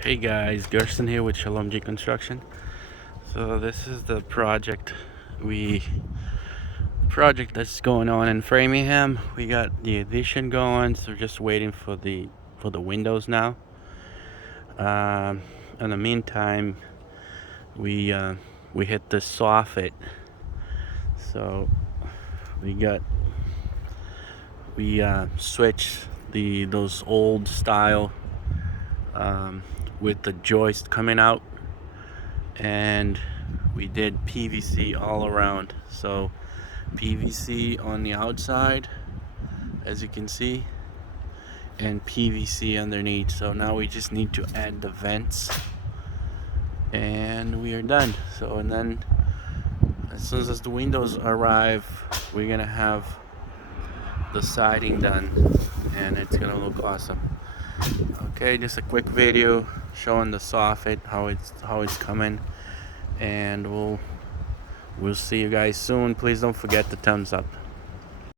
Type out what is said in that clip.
Hey guys, Gersten here with Shalom G Construction. So this is the project that's going on in Framingham. We got the addition going, so we're just waiting for the windows now. In the meantime, we hit the soffit. So we switched those old style with the joist coming out, and we did PVC all around. So PVC on the outside, as you can see, and PVC underneath. So now we just need to add the vents and we are done. So, and then as soon as the windows arrive, we're gonna have the siding done and it's gonna look awesome. Okay, just a quick video showing the soffit, how it's coming, and we'll see you guys soon. Please don't forget the thumbs up.